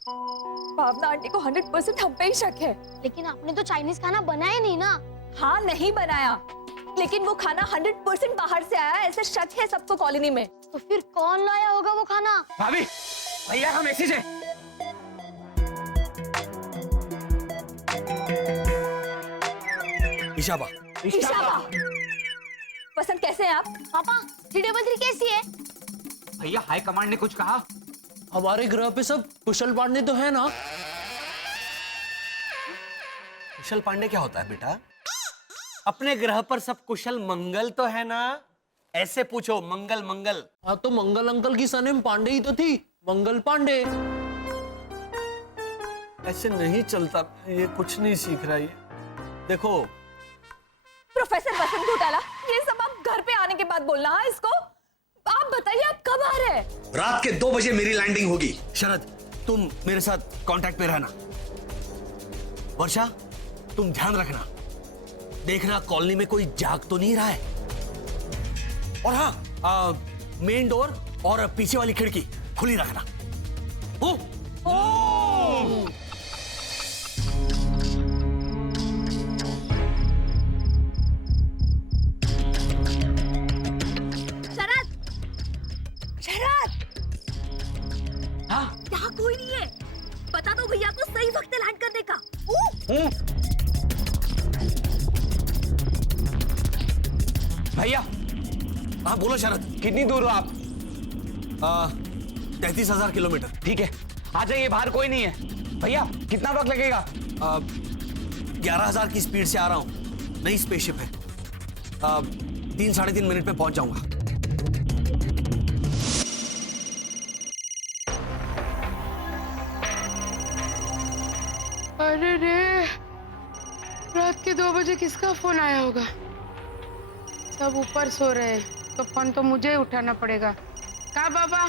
भावना aunty को 100% हम पे ही शक है। लेकिन आपने तो चाइनीज खाना बनाया नहीं ना। हाँ नहीं बनाया, लेकिन वो खाना 100% बाहर से आया, ऐसे शक है सबको कॉलोनी में। तो फिर कौन लाया होगा वो खाना? भाभी, भैया का मैसेज है। इशाबा। वसंत कैसे हैं आप? पापा 333 कैसी है? भैया हाई कमांड ने कुछ कहा? हमारे ग्रह पे सब कुशल पांडे तो है ना। कुशल पांडे क्या होता है बेटा? अपने ग्रह पर सब कुशल मंगल तो है ना? ऐसे पूछो, मंगल मंगल। हाँ तो मंगल अंकल की सरनेम पांडे ही तो थी, मंगल पांडे। ऐसे नहीं चलता, ये कुछ नहीं सीख रहा। ये देखो प्रोफेसर वसंत घोटाला, ये सब आप घर पे आने के बाद बोलना। हाँ इसको आप बताइए, आप कब आ रहे हैं? रात के 2 बजे मेरी लैंडिंग होगी। शरद, तुम मेरे साथ कांटेक्ट पे रहना। वर्षा, तुम ध्यान रखना, देखना कॉलोनी में कोई जाग तो नहीं रहा है। और हाँ, मेन डोर और पीछे वाली खिड़की खुली रखना। यहाँ कोई नहीं है, बता दो भैया को सही वक्त लैंड करने का। भैया, हाँ बोलो शरद। कितनी दूर हो आप? 33,000 किलोमीटर। ठीक है, आ जाइए, बाहर कोई नहीं है। भैया कितना वक्त लगेगा? 11,000 की स्पीड से आ रहा हूँ, नई स्पेसशिप है। 3-3.5 मिनट में पहुंच जाऊंगा। अरे रे, रात के 2 बजे किसका फोन आया होगा? सब ऊपर सो रहे हैं, तो फोन तो मुझे ही उठाना पड़ेगा। का बाबा?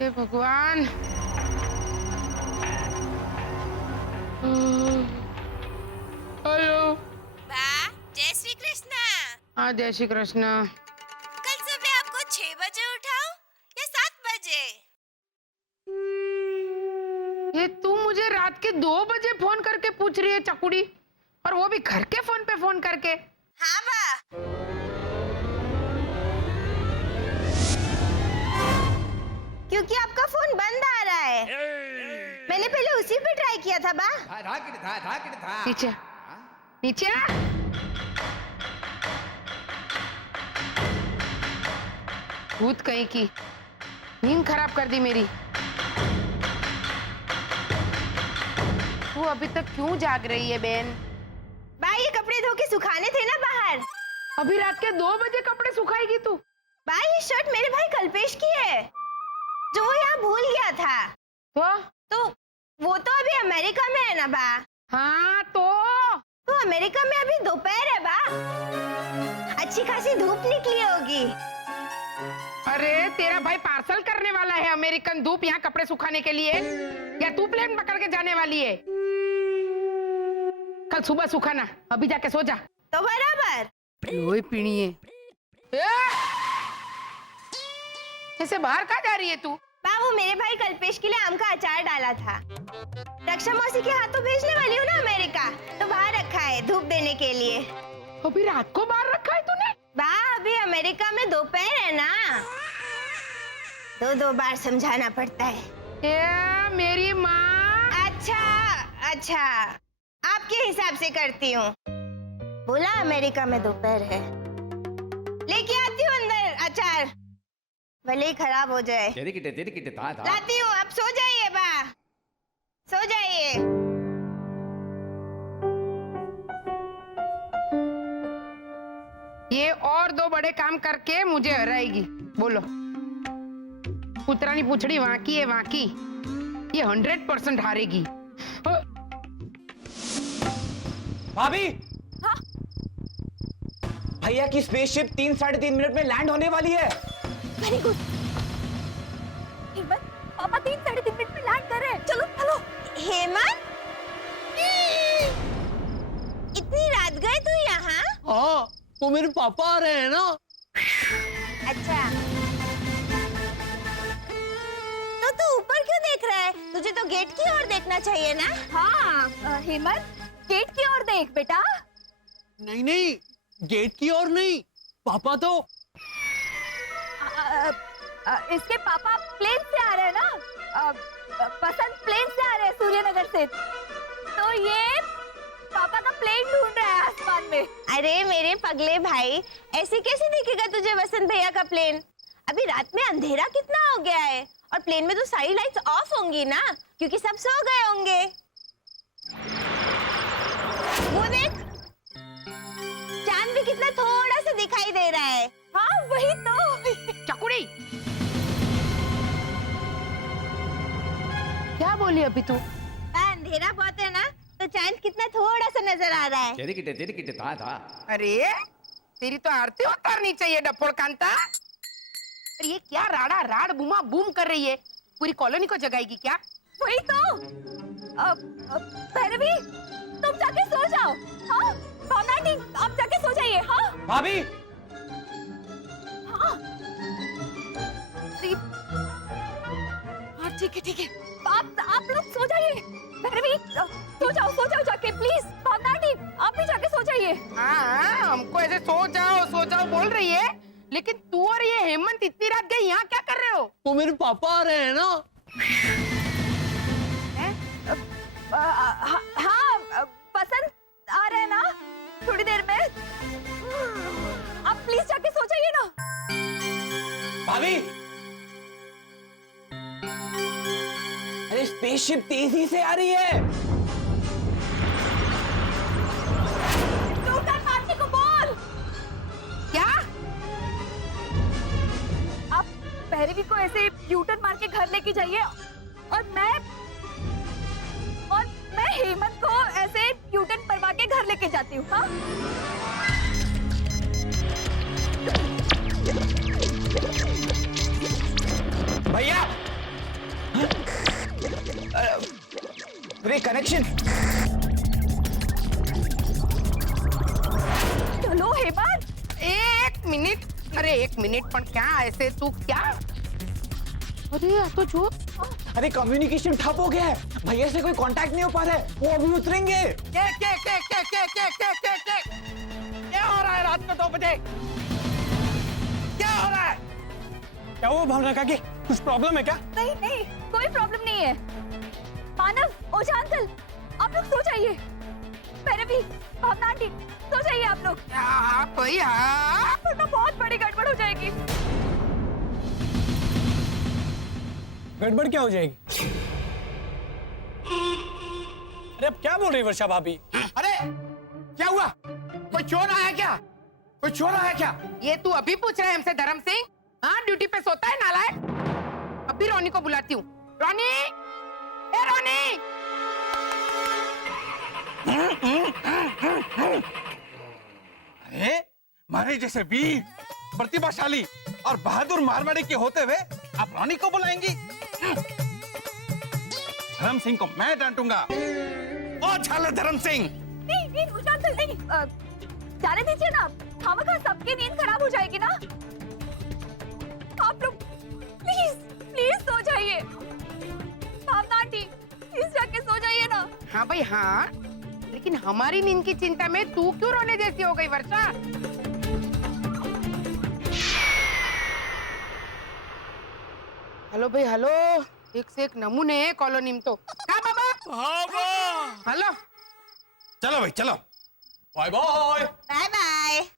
हे भगवान। हेलो। जय श्री कृष्णा। हाँ जय श्री कृष्ण। कल सुबह आपको 6 बजे उठाऊं या 7 बजे? ये तू मुझे रात के 2 बजे फोन करके पूछ रही है चकुड़ी, और वो भी घर के फोन पे फोन करके। हाँ बा। क्योंकि आपका फोन बंद आ रहा है। मैंने पहले उसी पे ट्राई किया था बा। नीचे नीचे आ। भूत कहीं की, नींद खराब कर दी मेरी। तू अभी तक क्यों जाग रही है बहन? बा ये कपड़े धो के सुखाने थे ना बाहर। अभी रात के 2 बजे कपड़े सुखाएगी तू? बा ये शर्ट मेरे भाई कल्पेश की है, जो वो यहाँ भूल गया था। तो वो तो अभी अमेरिका में है ना बा। हाँ तो अमेरिका में अभी दोपहर है बा, अच्छी खासी धूप निकली होगी। अरे तेरा भाई पार्सल करने वाला है अमेरिकन धूप यहाँ कपड़े सुखाने के लिए, या तू प्लेन पकड़ के जाने वाली है? कल सुबह सुखाना, अभी जाके सो जा। तो बराबर। ओए पीणिए, ऐसे बाहर कहाँ जा रही है तू? बाबू मेरे भाई कल्पेश के लिए आम का अचार डाला था, रक्षा मौसी के हाथों भेजने वाली हूँ ना अमेरिका, तो बाहर रखा है धूप देने के लिए। अभी रात को बाहर रखा है तूने? बा अभी अमेरिका में दोपहर है ना, 2 बार समझाना पड़ता है। ए, मेरी माँ। अच्छा आपके हिसाब से करती हूँ। बोला अमेरिका में दोपहर है, लेके आती हूँ अंदर अचार, भले ही खराब हो जाए। लाती हूँ, आप सो जाइए बा, सो जाइए। ये और 2 बड़े काम करके मुझे हराएगी। बोलो, पुत्रानी पूछड़ी वहां की है, वहां की। ये 100% हारेगी। भाभी, हाँ? भैया की स्पेसशिप 3-3.5 मिनट में लैंड होने वाली है। Very good. हेमंत, पापा 3-3.5 मिनट में लैंड कर रहे हैं। चलो चलो। हेमंत, इतनी रात गए तू यहाँ? हाँ, वो मेरे पापा आ रहे हैं ना। अच्छा, तो तू ऊपर क्यों देख रहा है? गेट की ओर देखना चाहिए ना। हाँ हेमंत, गेट की ओर देख बेटा। नहीं नहीं, गेट की ओर नहीं, पापा तो इसके पापा प्लेन से आ रहे हैं ना। बसंत प्लेन से आ रहे हैं, सूर्यनगर से। तो ये पापा का प्लेन ढूंढ रहा है आसमान में। अरे मेरे पगले भाई, ऐसे कैसे दिखेगा तुझे वसंत भैया का प्लेन? अभी रात में अंधेरा कितना हो गया है, और प्लेन में तो सारी लाइट्स ऑफ होंगी ना, क्योंकि सब सो गए होंगे। वो देख, चांद भी कितना थोड़ा सा दिखाई दे रहा है। हाँ वही तो। चकुड़ी, क्या बोली अभी तू? अंधेरा बहुत है ना, तो चांद कितना थोड़ा सा नजर आ रहा है। तेरी था अरे तेरी तो आरती उतारनी चाहिए डफोड़ कांता। अरे ये क्या राड़ा राड़ बुमा बूम कर रही है, पूरी कॉलोनी को जगाएगी क्या? वही तो। भैरवी, तुम जाके सो जाओ। हाँ भावना आंटी, आप जाके सो जाइए। हाँ भाभी। हाँ हाँ ठीक है। आप लोग सो जाइए। भैरवी, सो जाओ जाके प्लीज। भावना आंटी, आप भी जाके सो जाइए। हाँ, हमको ऐसे सो जाओ बोल रही है, लेकिन तू और ये हेमंत इतनी रात गए यहाँ क्या कर रहे हो? वो मेरे पापा आ रहे हैं ना। हाँ बसंत आ रहे हैं ना थोड़ी देर में। आप प्लीज जाके सो जाइए ना। भाभी, अरे स्पेसशिप तेजी से आ रही है। टूटन मारने को बोल। क्या? आप भैरवी को ऐसे यूटर्न मार के घर लेके जाइए, और मैं हेमंत को ऐसे यूटर्न परवा के घर लेके जाती हूँ। हाँ भैया, कनेक्शन। चलो हेमंत। एक मिनट, अरे एक मिनट, पण क्या ऐसे तू क्या? अरे आ तो जो अरे कम्युनिकेशन ठप हो गया है, भैया से कोई कांटेक्ट नहीं हो पा रहा है, वो अभी उतरेंगे। क्या हो रहा है रात को 2 बजे? क्या हो रहा है? क्या वो भावना काकी, कुछ प्रॉब्लम है क्या? नहीं, कोई प्रॉब्लम नहीं है। मानव, ओझा अंकल, आप लोग सो जाइए। भैरवी, भावना आंटी, सो जाइए आप लोग। वरना बहुत बड़ी गड़बड़ हो जाएगी। गड़बड़ क्या हो जाएगी? अरे अब क्या बोल रही वर्षा भाभी? अरे क्या हुआ? कोई चोर आया क्या? कोई चोर आया क्या? ये तू अभी पूछ रहा है हमसे धर्म सिंह? हाँ, ड्यूटी पे सोता है नालायक। अभी रोनी को बुलाती हूँ। रोनी, ए रोनी! अरे मारे जैसे वीर, प्रतिभाशाली और बहादुर मारवाड़ी के होते हुए आप रानी को बुलाएंगी? धर्म सिंह को मैं डांटूंगा। ओ झाले धर्म सिंह! नहीं, ओझा अंकल नहीं। जाने दीजिए ना, खामखा सबकी नींद खराब हो जाएगी ना। आप लोग प्लीज सो जाइए। भावना आंटी, प्लीज जाके सो जाइए ना। हाँ भाई हाँ, लेकिन हमारी नींद की चिंता में तू क्यों रोने जैसी हो गई वर्षा? हेलो भाई हेलो, एक से एक नमूने है कॉलोनी में तो। हाँ बाबा। हेलो, चलो भाई चलो। Bye bye. Bye bye.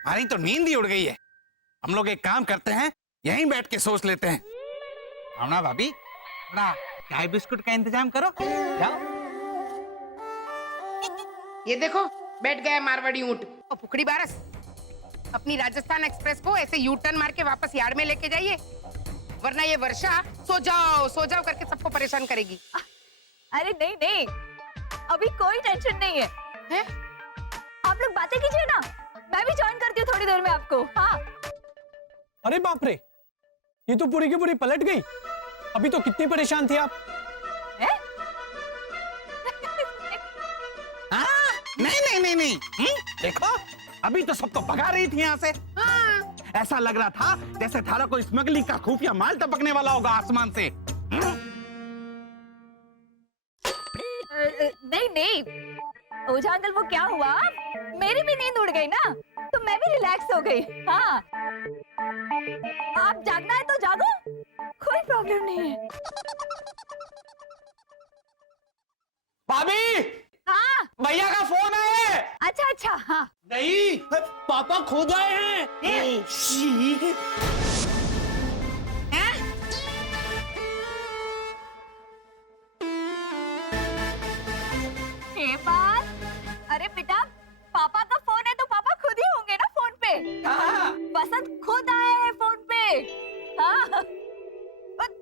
हमारी तो नींद ही उड़ गई है। हम लोग एक काम करते हैं, यहीं बैठ के सोच लेते हैं। भावना भाभी, थोड़ा चाय बिस्कुट का इंतजाम करो। जाओ। ये देखो, बैठ गया मारवाड़ी ऊंट। और पुखड़ी बारस, अपनी राजस्थान एक्सप्रेस को ऐसे यू टर्न मार के वापस यार्ड में लेके जाइए, वरना ये वर्षा सो जाओ करके सबको परेशान करेगी। अरे नहीं नहीं, अभी कोई टेंशन नहीं है। हैं? आप लोग बातें कीजिए ना, मैं भी ज्वाइन करती हूँ थोड़ी देर में आपको। हाँ अरे बाप रे, ये तो पूरी की पूरी पलट गई। अभी तो कितनी परेशान थी आप। हैं? नहीं। देखो, अभी तो सबको भगा रही थी यहाँ से। हाँ। ऐसा लग रहा था जैसे थारा कोई स्मगलिंग का खुफिया माल टपकने वाला होगा आसमान से। नहीं ओझा अंकल, वो क्या हुआ, मेरी भी नींद उड़ गई ना, तो मैं भी रिलैक्स हो गई। हाँ आप जागना है तो जागो, कोई प्रॉब्लम नहीं है। भाभी, हाँ भैया का फोन है। अच्छा हाँ। नहीं, पापा खुद आए हैं। ये बात, अरे बेटा, पापा का फोन है तो पापा खुद ही होंगे ना फोन पे। वसंत खुद आए हैं फोन पे। हाँ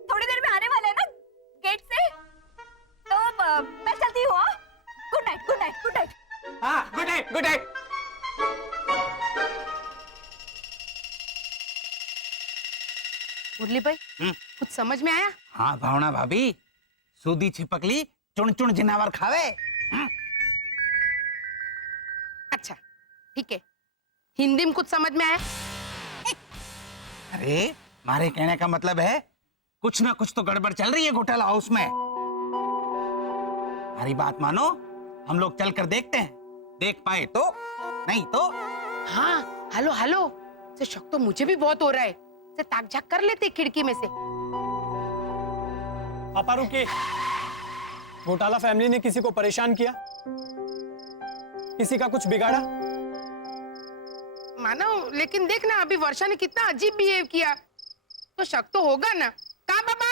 थोड़ी देर में आने वाले हैं ना गेट से, तो मैं चलती हूँ। Good night. हाँ गुड नाइट। मुरली भाई, कुछ समझ में आया? हाँ भावना भाभी, सूदी छिपकली चुन चुन जिनावर खावे। अच्छा ठीक है, हिंदी में कुछ समझ में आया? अरे मारे कहने का मतलब है कुछ ना कुछ तो गड़बड़ चल रही है घोटाला हाउस में। हमारी बात मानो, हम लोग चल कर देखते हैं, देख पाए तो, नहीं तो। हाँ हेलो, से शक तो मुझे भी बहुत हो रहा है। से ताक झाक कर लेते खिड़की में से। पापा रुकिए, घोटाला फैमिली ने किसी को परेशान किया, किसी का कुछ बिगाड़ा? मानो, लेकिन देखना अभी वर्षा ने कितना अजीब बिहेव किया, तो शक तो होगा ना। कहाँ बाबा?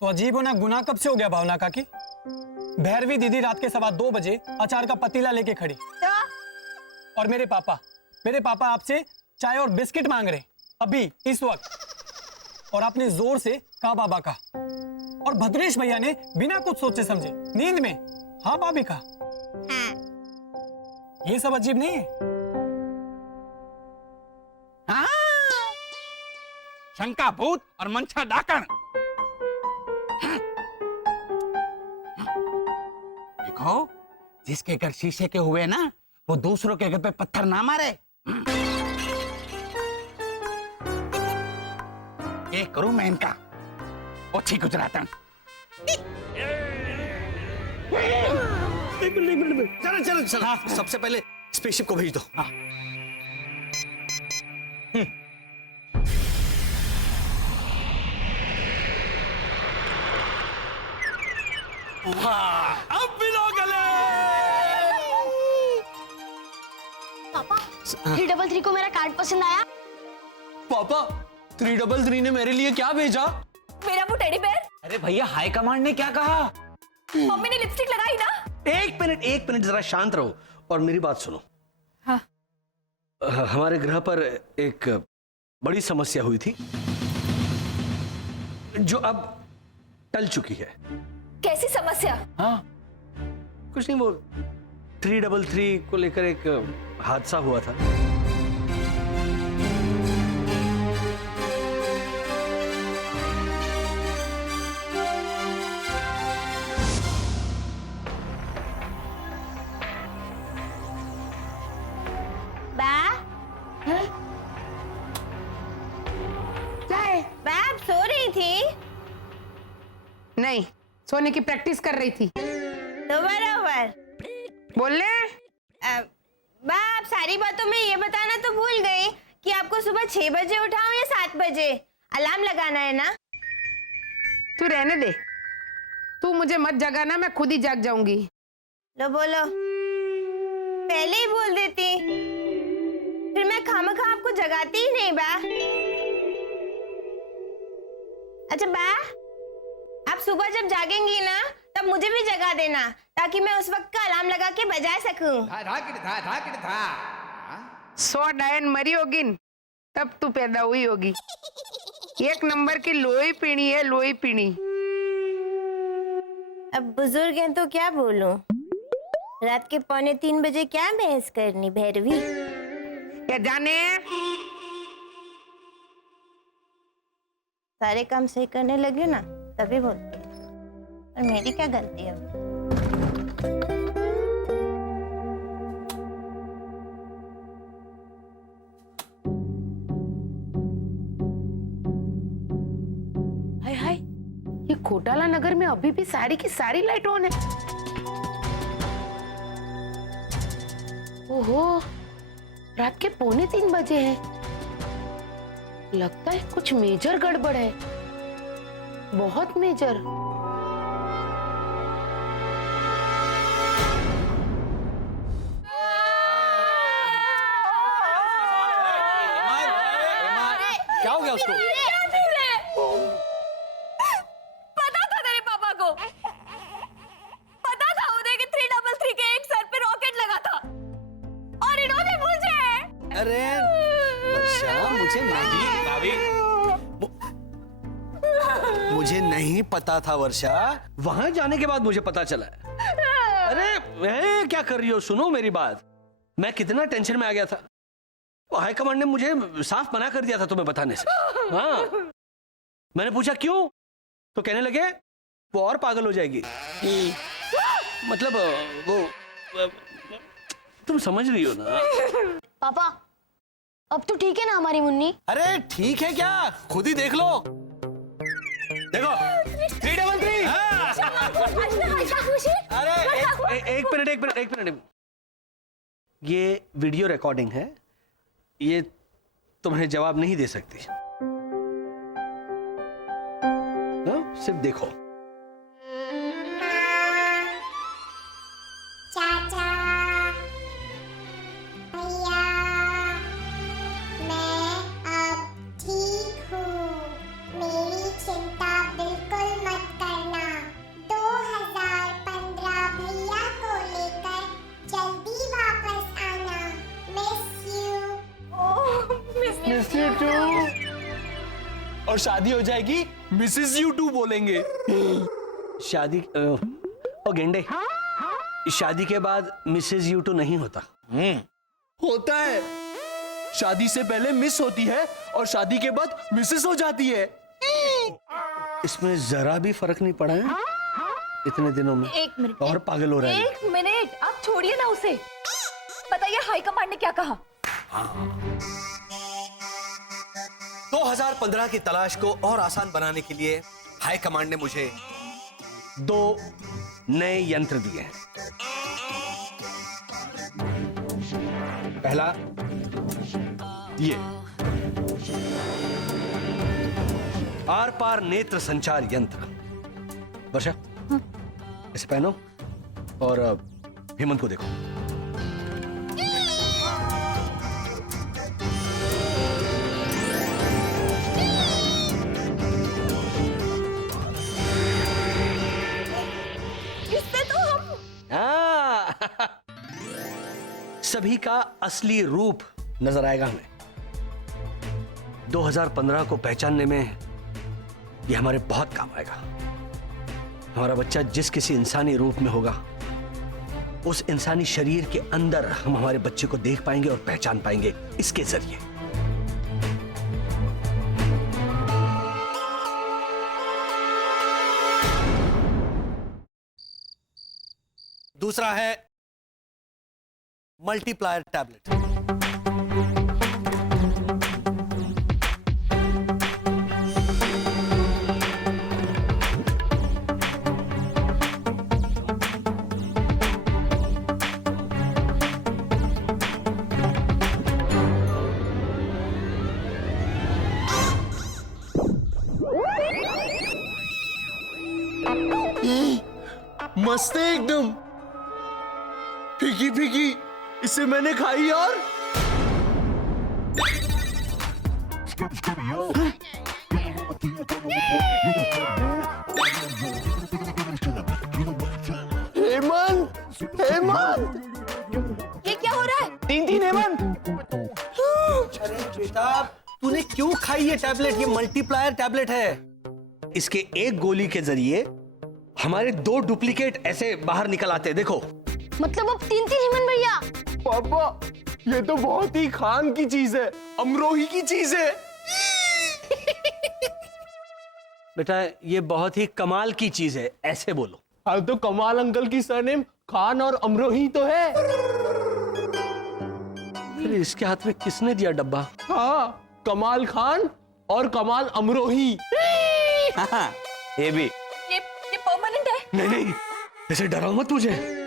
तो अजीब होना गुनाह कब से हो गया भावना काकी? भैरवी दीदी रात के 2:15 बजे अचार का पतीला लेके खड़ी, और मेरे पापा आपसे चाय और बिस्किट मांग रहे अभी इस वक्त, और आपने जोर से कहा बाबा का, और भद्रेश भैया ने बिना कुछ सोचे समझे नींद में हाँ भाभी का। ये सब अजीब नहीं है? हाँ? शंका भूत और मंशा डाकण। देखो, जिसके घर शीशे के हुए ना, वो दूसरों के घर पे पत्थर ना मारे। ये करूं मैं इनका ओछी गुजरातन। चलो हाँ, सबसे पहले स्पेसशिप को भेज दो। हाँ। अब भी लोग पापा 333 को मेरा कार्ड पसंद आया? पापा 333 ने मेरे लिए क्या भेजा? मेरा वो टेडी बेयर। अरे भैया, हाई कमांड ने क्या कहा? मम्मी ने लिपस्टिक लगाई ना। एक मिनट जरा शांत रहो और मेरी बात सुनो। हाँ। हमारे ग्रह पर एक बड़ी समस्या हुई थी जो अब टल चुकी है। कैसी समस्या? हाँ कुछ नहीं, वो 333 को लेकर एक हादसा हुआ था। आप सो रही थी? नहीं, सोने की प्रैक्टिस कर रही थी। तो बराबर बोले बा, आप सारी बातों में ये बताना तो भूल गई कि आपको सुबह 6 बजे उठाऊं या 7 बजे? अलार्म लगाना है ना? तू रहने दे, तू मुझे मत जगाना, मैं खुद ही जाग जाऊंगी। लो बोलो, पहले ही बोल देती। जगाती ही नहीं बा। अच्छा बा, आप सुबह जब जागेंगी ना तब मुझे भी जगा देना, ताकि मैं उस वक्त का अलार्म लगा के बजा सकूं। 100 डायन मरी होगी न, तब तू पैदा हुई होगी। एक नंबर की लोई पीनी है, लोई पीनी। अब बुजुर्ग हैं तो क्या बोलूं? रात के 2:45 बजे क्या बहस करनी भैरवी? क्या जाने सारे काम सही करने लगे ना तभी बोलते हैं। और मेरी क्या गलती है? हाय हाय, ये घोटाला नगर में अभी भी सारी की सारी लाइट ऑन है। ओहो, रात के 2:45 बजे हैं। लगता है कुछ मेजर गड़बड़ है, बहुत मेजर। क्या हो गया उसको? पता था तेरे पापा को, पता था उन्हें कि 333 के एक सर पे रॉकेट लगा था और इन्होंने मुझे। अरे वर्षा, मुझे नहीं पता था वर्षा। वहां जाने के बाद मुझे पता चला। अरे क्या कर रही हो? सुनो मेरी बात। मैं कितना टेंशन में आ गया था। हाई कमांड ने मुझे साफ मना कर दिया था तुम्हें बताने से। हाँ, मैंने पूछा क्यों, तो कहने लगे वो और पागल हो जाएगी। मतलब वो तुम समझ रही हो ना? पापा, अब तो ठीक है ना हमारी मुन्नी? अरे ठीक है क्या, खुद ही देख लो। देखो 333। अरे एक मिनट। ये वीडियो रिकॉर्डिंग है, ये तुम्हें जवाब नहीं दे सकती। सिर्फ देखो। चाचा, भैया, मैं अब ठीक हूँ। मेरी चिंता बिल्कुल मत करना। 2015 भैया को लेकर जल्दी वापस आना। Miss you. और शादी हो जाएगी, मिसेस यू टू बोलेंगे। शादी ओ गेंडे, शादी के बाद मिसेज यू टू नहीं होता। होता है। शादी से पहले मिस होती है और शादी के बाद मिसेस हो जाती है। इसमें जरा भी फर्क नहीं पड़ा है इतने दिनों में। एक मिनट, और पागल हो रहा है। एक मिनट, आप छोड़िए ना उसे। बताइए हाई कमांड ने क्या कहा? 2015 की तलाश को और आसान बनाने के लिए हाई कमांड ने मुझे 2 नए यंत्र दिए हैं। पहला ये आर पार नेत्र संचार यंत्र। वर्षा, इसे पहनो और हेमंत को देखो। सभी का असली रूप नजर आएगा हमें। 2015 को पहचानने में यह हमारे बहुत काम आएगा। हमारा बच्चा जिस किसी इंसानी रूप में होगा, उस इंसानी शरीर के अंदर हम हमारे बच्चे को देख पाएंगे और पहचान पाएंगे इसके जरिए। दूसरा है मल्टीप्लायर टैबलेट। मस्त है एकदम, फीकी फीकी। इसे मैंने खाई और हेमंत, हेमंत, ये क्या हो रहा है? 3-3 हेमंत। बेटा तूने क्यों खाई ये टैबलेट? ये मल्टीप्लायर टैबलेट है। इसके एक गोली के जरिए हमारे 2 डुप्लीकेट ऐसे बाहर निकल आते हैं, देखो। मतलब अब 3-3 हेमंत भैया। पापा ये तो बहुत ही खान की चीज है, अमरोही की चीज है। बेटा ये बहुत ही कमाल की चीज है, ऐसे बोलो। हाँ तो कमाल अंकल की सरनेम खान और अमरोही तो है। फिर इसके हाथ में किसने दिया डब्बा? हाँ, कमाल खान और कमाल अमरोही। ये भी ये परमानेंट है। नहीं नहीं, ऐसे डराओ मत मुझे।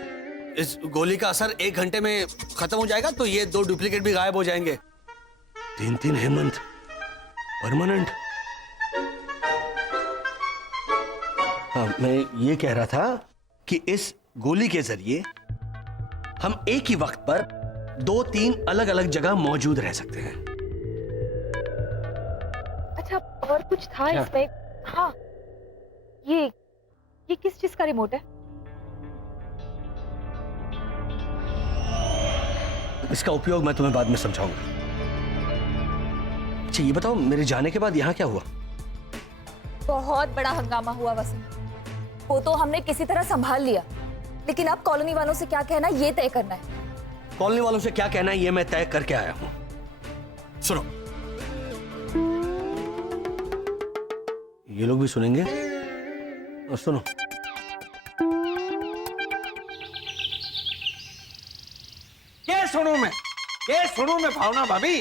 इस गोली का असर 1 घंटे में खत्म हो जाएगा तो ये 2 डुप्लीकेट भी गायब हो जाएंगे। 3-3 हेमंत परमानेंट। हाँ, मैं ये कह रहा था कि इस गोली के जरिए हम एक ही वक्त पर 2-3 अलग अलग जगह मौजूद रह सकते हैं। अच्छा और कुछ था इसमें? हाँ, ये किस चीज का रिमोट है? इसका उपयोग मैं तुम्हें बाद में समझाऊंगा। अच्छा ये बताओ, मेरे जाने के बाद यहाँ क्या हुआ? बहुत बड़ा हंगामा हुआ वसंत। वो तो हमने किसी तरह संभाल लिया, लेकिन अब कॉलोनी वालों से क्या कहना ये तय करना है। कॉलोनी वालों से क्या कहना है ये मैं तय करके आया हूं। सुनो, ये लोग भी सुनेंगे और सुनो। क्या सुनूं मैं भावना भाभी?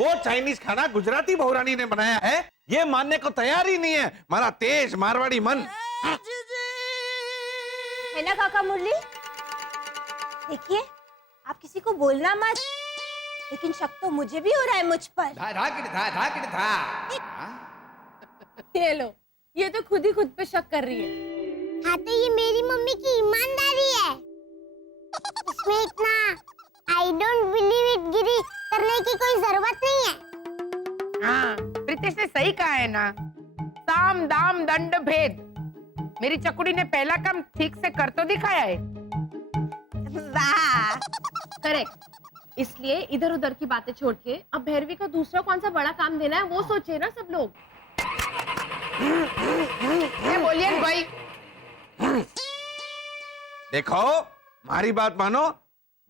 वो चाइनीज खाना गुजराती बहुरानी ने बनाया है, ये मानने को तैयार ही नहीं है हमारा तेज मारवाड़ी मन। है ना काका मुरली? देखिए, आप किसी को बोलना मत, लेकिन शक तो मुझे भी हो रहा है मुझ पर। ये लो, ये तो खुद ही खुद पे शक कर रही है। हाँ तो ये मेरी मम्मी की ईमानदारी है। इसमें इतना आई डोंट बिलीव इट गिरी करने की कोई जरूरत नहीं है। हाँ, प्रीतेश ने सही कहा है ना, साम दाम दंड भेद। मेरी चकुड़ी ने पहला काम ठीक से कर तो दिखाया है। वाह, करेक्ट। इसलिए इधर उधर की बातें छोड़ के अब भैरवी को दूसरा कौन सा बड़ा काम देना है वो सोचे ना सब लोग। बोलिए भाई। देखो हमारी बात मानो,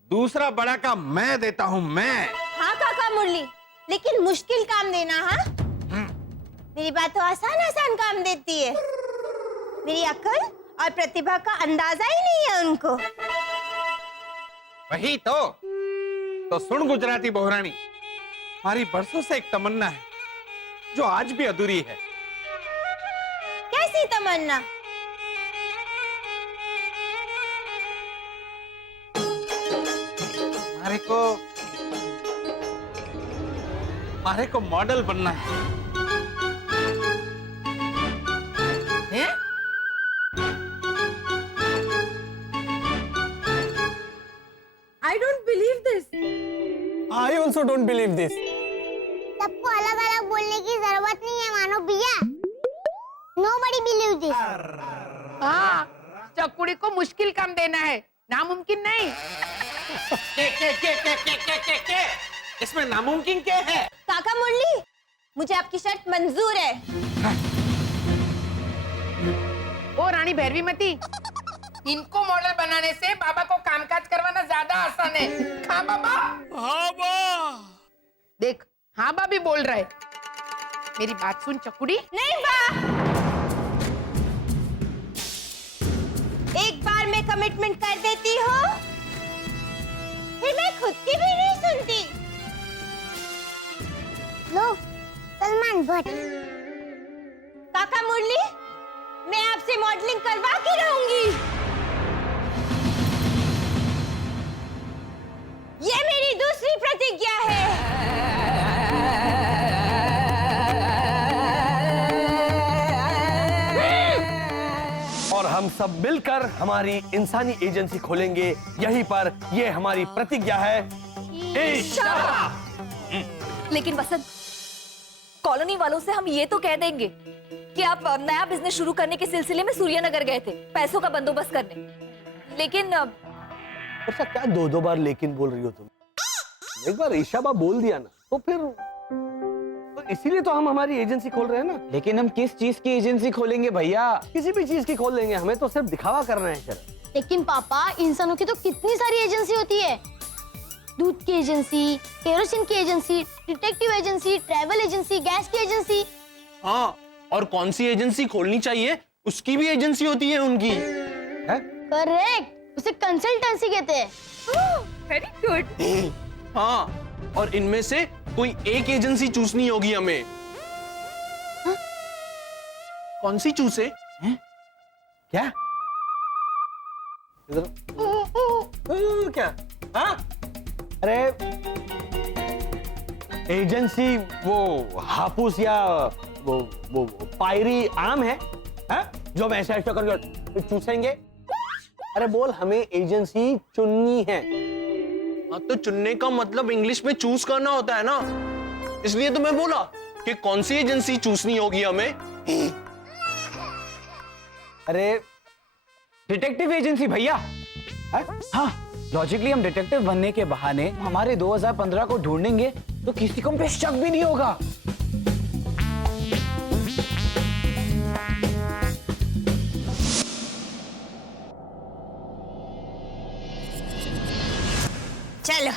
दूसरा बड़ा काम मैं देता हूं मैं। हाँ काका मुरली, लेकिन मुश्किल काम देना। हाँ, मेरी बात तो आसान आसान काम देती है। मेरी अकल और प्रतिभा का अंदाजा ही नहीं है उनको। वही तो सुन गुजराती बहुरानी, हमारी बरसों से एक तमन्ना है जो आज भी अधूरी है। कैसी तमन्ना? हमारे को मॉडल बनना है। I don't believe this. I also don't believe this. सबको अलग अलग बोलने की जरूरत नहीं है मानो भैया। Nobody believe this. हाँ, चकुड़ी को मुश्किल काम देना है, नामुमकिन नहीं। के? इसमें नामुमकिन क्या है? काका मुरली, मुझे आपकी शर्त मंजूर है। ओ रानी भैरवीमती, इनको मॉडल बनाने से बाबा को कामकाज करवाना ज्यादा आसान है। हाँ बाबा? हाँ बा। देख, हाँ बा भी बोल रहा है। मेरी बात सुन चकुड़ी। नहीं बा, एक बार मैं कमिटमेंट कर देती हूँ, फिर मैं खुद की भी नहीं सुनती। लो, सलमान भट्ट। काका मुरली, मैं आपसे मॉडलिंग करवा के रहूंगी। ये मेरी दूसरी प्रतिज्ञा है। और हम सब मिलकर हमारी इंसानी एजेंसी खोलेंगे यहीं पर। ये हमारी प्रतिज्ञा है। लेकिन वसंत, कॉलोनी वालों से हम ये तो कह देंगे कि आप नया बिजनेस शुरू करने के सिलसिले में सूर्यनगर गए थे पैसों का बंदोबस्त करने, लेकिन वर्षा क्या दो बार लेकिन बोल रही हो तुम? एक बार ईशाबा बोल दिया ना तो फिर तो इसीलिए तो हम हमारी एजेंसी खोल रहे हैं ना। लेकिन हम किस चीज की एजेंसी खोलेंगे भैया? किसी भी चीज की खोल लेंगे, हमें तो सिर्फ दिखावा करना है शरद। लेकिन पापा इंसानों की तो कितनी सारी एजेंसी होती है। दूध की एजेंसी, केरोसिन की agency, detective agency, travel agency, gas की एजेंसी। हाँ, और कौन सी एजेंसी खोलनी चाहिए उसकी भी एजेंसी होती है उनकी। है? करेक्ट, उसे कंसल्टेंसी कहते हैं। Very good. हाँ, और इनमें से कोई एक एजेंसी चूसनी होगी हमें। हाँ? कौन सी चूसे? क्या? इधर क्या? हाँ? अरे एजेंसी वो हापुस या वो पायरी आम है, जो हम ऐसा करके चूसेंगे। अरे बोल हमें एजेंसी चुननी है। हाँ, तो चुनने का मतलब इंग्लिश में चूज करना होता है ना, इसलिए तो मैं बोला कि कौन सी एजेंसी चूसनी होगी हमें। अरे डिटेक्टिव एजेंसी भैया। हाँ, लॉजिकली हम डिटेक्टिव बनने के बहाने हमारे 2015 को ढूंढेंगे तो किसी को हम पे शक भी नहीं होगा। चलो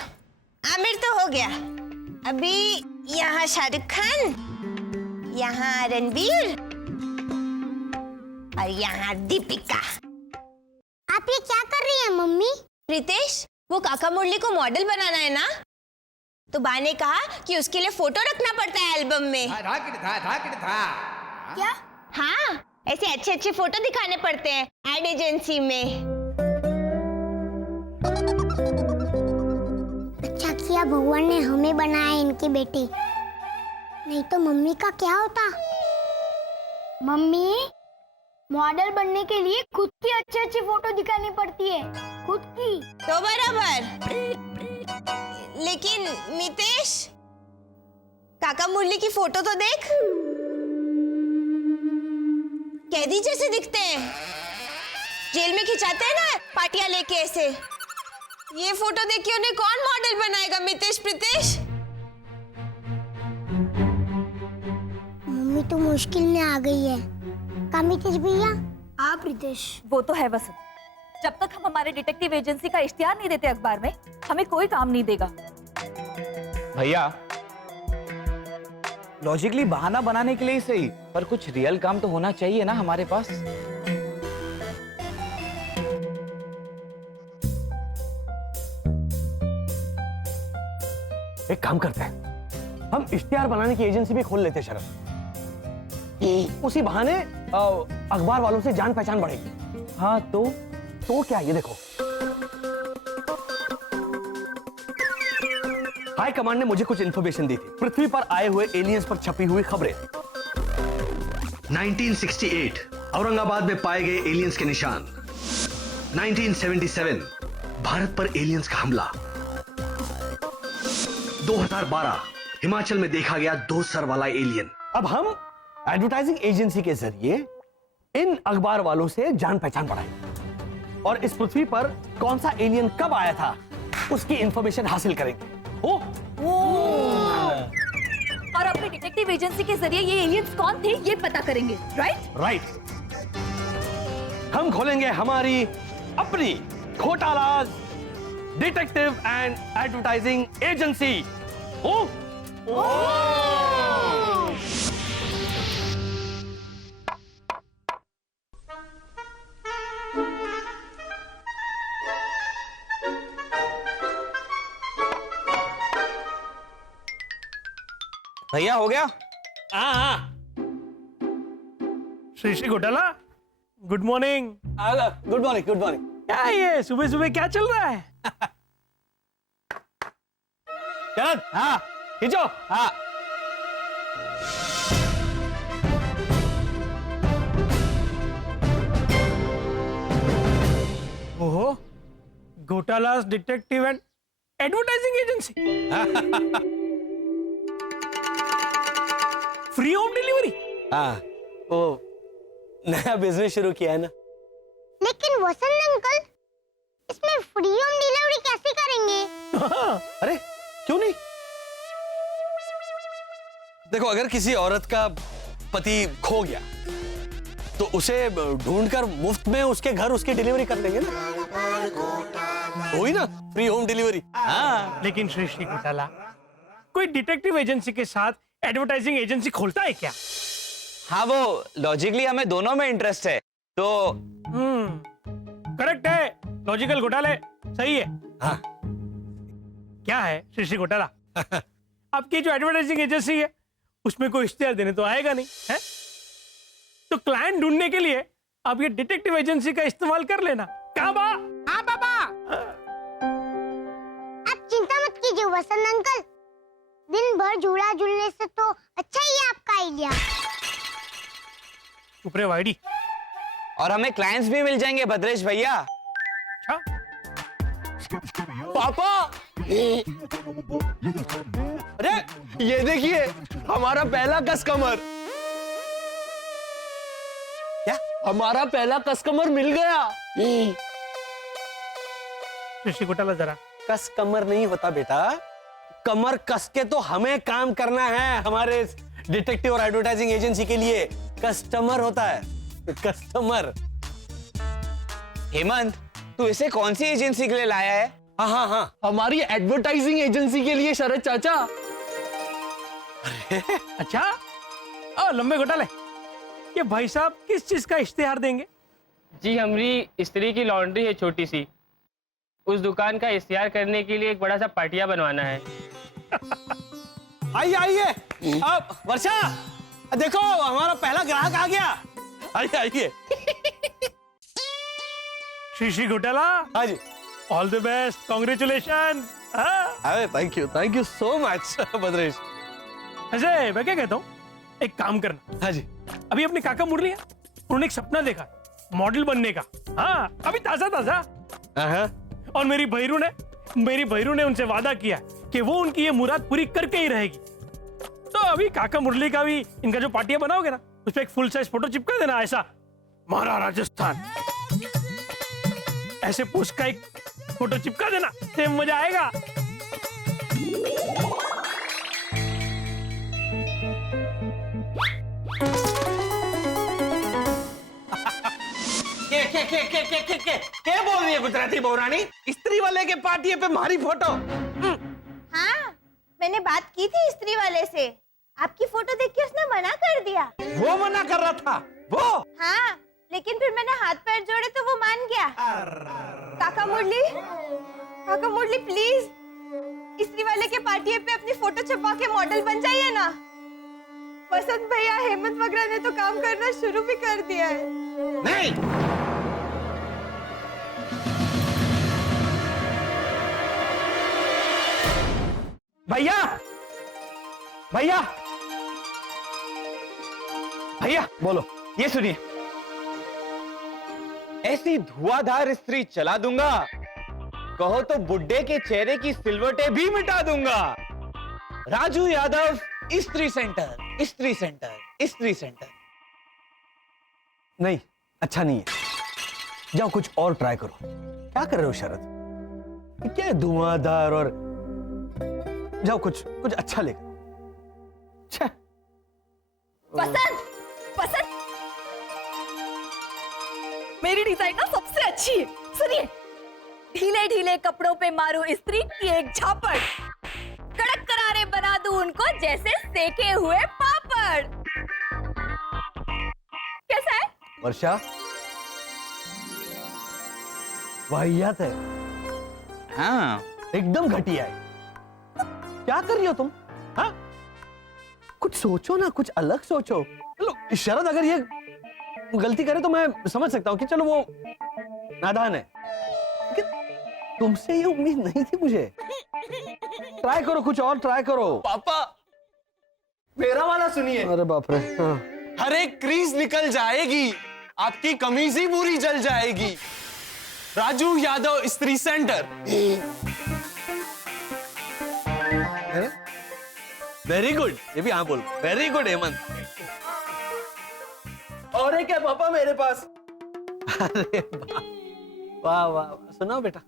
आमिर तो हो गया, अभी यहाँ शाहरुख खान, यहाँ रणबीर और यहाँ दीपिका। आप ये क्या कर रही हैं मम्मी? प्रीतेश, वो काका मुरली को मॉडल बनाना है ना, तो बा ने कहा कि उसके लिए फोटो रखना पड़ता है एल्बम में। क्या? हाँ, ऐसे अच्छे अच्छे फोटो दिखाने पड़ते हैं एड एजेंसी में। अच्छा किया भगवान ने हमें बनाया इनकी बेटी, नहीं तो मम्मी का क्या होता? मम्मी, मॉडल बनने के लिए खुद की अच्छी अच्छी फोटो दिखानी पड़ती है, खुद की। तो बराबर, लेकिन मितेश, काका मुरली की फोटो तो देख, कैदी जैसे दिखते हैं। जेल में खिंचाते हैं ना पार्टियां लेके ऐसे। ये फोटो देख के उन्हें कौन मॉडल बनाएगा मितेश, प्रीतेश? मम्मी तो मुश्किल में आ गई है। कामितेश भैया, आप रितेश। वो तो है वसंत, जब तक हम हमारे डिटेक्टिव एजेंसी का इश्तिहार नहीं देते अखबार में, हमें कोई काम नहीं देगा। भैया लॉजिकली बहाना बनाने के लिए ही सही, पर कुछ रियल काम तो होना चाहिए ना हमारे पास। एक काम करते हैं, हम इश्तिहार बनाने की एजेंसी भी खोल लेते हैं शरद। उसी बहाने अखबार वालों से जान पहचान बढ़ेगी। हाँ तो क्या, ये देखो, हाई कमांड ने मुझे कुछ इंफॉर्मेशन दी थी। पृथ्वी पर आए हुए एलियंस पर छपी हुई खबरें। 1968 औरंगाबाद में पाए गए एलियंस के निशान। 1977 भारत पर एलियंस का हमला। 2012 हिमाचल में देखा गया 2 सर वाला एलियन। अब हम एडवर्टाइजिंग एजेंसी के जरिए इन अखबार वालों से जान पहचान बढ़ाएंगे और इस पृथ्वी पर कौन सा एलियन कब आया था उसकी इंफॉर्मेशन हासिल करेंगे। और अपनी डिटेक्टिव एजेंसी के जरिए ये एलियंस कौन थे ये पता करेंगे, राइट? हम खोलेंगे हमारी अपनी घोटालाज डिटेक्टिव एंड एडवर्टाइजिंग एजेंसी। भैया हो गया? हाँ। श्री श्री घोटाला, good morning. Good morning, good morning. क्या ये सुबह सुबह क्या चल रहा है? शरद, हाँ खींचो। हाँ ओहो, Ghotala's detective and advertising agency. Free home delivery? हाँ, वो नया बिजनेस शुरू किया है ना। लेकिन वसंत अंकल, इसमें फ्री होम डिलीवरी कैसे करेंगे? अरे क्यों नहीं? देखो, अगर किसी औरत का पति खो गया तो उसे ढूंढकर मुफ्त में उसके घर उसकी डिलीवरी कर देंगे ना। हुई ना फ्री होम डिलीवरी। हाँ, लेकिन श्री घोटाला, कोई डिटेक्टिव एजेंसी के साथ एडवर्टाइजिंग एजेंसी खोलता है क्या? हाँ, वो लॉजिकली हमें दोनों में इंटरेस्ट है, तो करेक्ट है, लॉजिकल घोटाले सही है। हाँ। क्या है श्री घोटाला, आपकी जो एडवर्टाइजिंग एजेंसी है उसमें कोई इश्तेहार देने तो आएगा नहीं है, तो क्लाइंट ढूंढने के लिए आप ये डिटेक्टिव एजेंसी का इस्तेमाल कर लेना। कहाँ बा? हाँ बाबा। आप चिंता मत कीजिए वसंत अंकल, दिन भर झूला झूलने से तो अच्छा ही है आपका आइडिया। चुप रे वाइडी। और हमें क्लाइंट्स भी मिल जाएंगे भद्रेश भैया। अच्छा पापा, अरे ये देखिए हमारा पहला कस्टमर। क्या? हमारा पहला कस्टमर मिल गया। ऋषि घोटाला जरा। कस कमर नहीं होता बेटा, कमर कस के तो हमें काम करना है। हमारे डिटेक्टिव और एडवर्टाइजिंग एजेंसी के लिए कस्टमर होता है, कस्टमर। हेमंत, तू इसे कौन सी एजेंसी के लिए लाया है? हाँ हाँ हाँ, हमारी एडवर्टाइजिंग एजेंसी के लिए शरद चाचा। अच्छा लंबे घोटाले, ये भाई साहब किस चीज का इश्तेहार देंगे? जी, हमारी स्त्री की लॉन्ड्री है छोटी सी, उस दुकान का इश्तेहार करने के लिए एक बड़ा सा पाटिया बनवाना है। आइए आइए। अब वर्षा, देखो हमारा पहला ग्राहक आ गया। आइए आइए। श्री घोटाला, हाँ जी। All the best, congratulation. अरे thank you so much Bhadresh. ऐसे मैं क्या कहता हूँ, एक काम करना। हाँ जी। अभी अपने काका मुरली है, उन्होंने एक सपना देखा मॉडल बनने का। हाँ, अभी ताजा ताजा। और मेरी भैरू ने उनसे वादा किया कि वो उनकी ये मुराद पूरी करके ही रहेगी। तो अभी काका मुरली का भी इनका जो पाटिया बनाओगे ना, उस पर एक फुल साइज फोटो चिपका देना, ऐसा मारा राजस्थान, ऐसे पोस्ट का एक फोटो चिपका देना, सेम मजा आएगा। क्या बोल रही है गुजराती बहुरानी? स्त्री वाले के पार्टी पे हमारी फोटो? हाँ, मैंने बात की थी स्त्री वाले से, आपकी फोटो देख के उसने मना कर दिया। वो मना कर रहा था वो? हाँ, लेकिन फिर मैंने हाथ पैर जोड़े तो वो मान गया। काका मुरली प्लीज, स्त्री वाले के पार्टी पे अपनी फोटो छपवा के मॉडल बन जाइए ना। वसंत भैया, हेमंत वगैरह ने तो काम करना शुरू भी कर दिया है। नहीं, भैया भैया भैया, बोलो। ये सुनिए, ऐसी धुआंधार स्त्री चला दूंगा, कहो तो बुड्ढे के चेहरे की सिलवटें भी मिटा दूंगा। राजू यादव स्त्री सेंटर, स्त्री सेंटर, स्त्री सेंटर। नहीं, अच्छा नहीं है। जाओ कुछ और ट्राई करो। क्या कर रहे हो शरद? ये क्या है धुआंधार? और जाओ कुछ अच्छा लेकर। वसंत, मेरी डिजाइन ना सबसे अच्छी है। सुनिए, ढीले ढीले कपड़ों पे मारू स्त्री की एक झापड़, कड़क करारे बना दूं उनको जैसे सेके हुए पापड़। कैसा है वर्षा? वाहियात है। हाँ, एकदम घटिया है। क्या कर रही हो तुम? हाँ, कुछ सोचो ना, कुछ अलग सोचो। चलो शरद अगर ये गलती करे तो मैं समझ सकता हूँ कि चलो वो नादान है, लेकिन तुमसे ये उम्मीद नहीं थी मुझे। ट्राई करो, कुछ और ट्राई करो। पापा, मेरा वाला सुनिए। अरे बाप रे। हाँ। हर एक क्रीज निकल जाएगी, आपकी कमीज ही पूरी जल जाएगी। राजू यादव स्त्री सेंटर। वेरी गुड, ये भी हाँ बोल, वेरी गुड हेमंत। और है क्या पापा मेरे पास? अरे वाह वाह वाह, सुनाओ बेटा।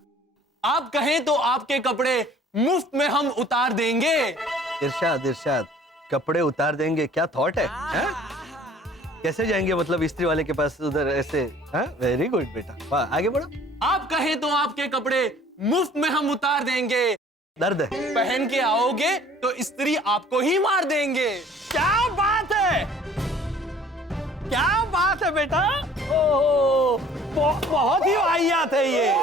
आप कहें तो आपके कपड़े मुफ्त में हम उतार देंगे। इरशाद इरशाद, कपड़े उतार देंगे, क्या थॉट है, हैं? कैसे जाएंगे मतलब इस्त्री वाले के पास उधर ऐसे? वेरी गुड बेटा, वाह, आगे बढ़ो। आप कहें तो आपके कपड़े मुफ्त में हम उतार देंगे। दर्द है। पहन के आओगे तो इस्त्री आपको ही मार देंगे। क्या बात है, क्या बात है बेटा। ओहो, बहुत ही वाहियात है ये।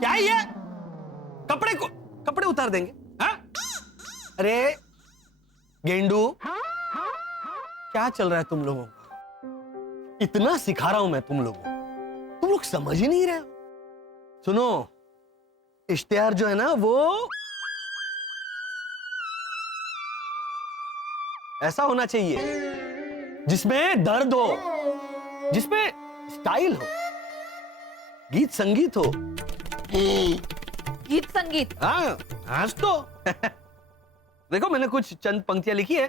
क्या ये कपड़े उतार देंगे? हाँ? अरे गेंडू, क्या चल रहा है तुम लोगों का? इतना सिखा रहा हूं मैं तुम लोगों को, तुम लोग समझ ही नहीं रहे हो। सुनो, इश्तिहार जो है ना वो ऐसा होना चाहिए जिसमें दर्द हो, जिसमें स्टाइल हो, गीत संगीत हो। गीत संगीत? हाँ, आज तो देखो मैंने कुछ चंद पंक्तियां लिखी है।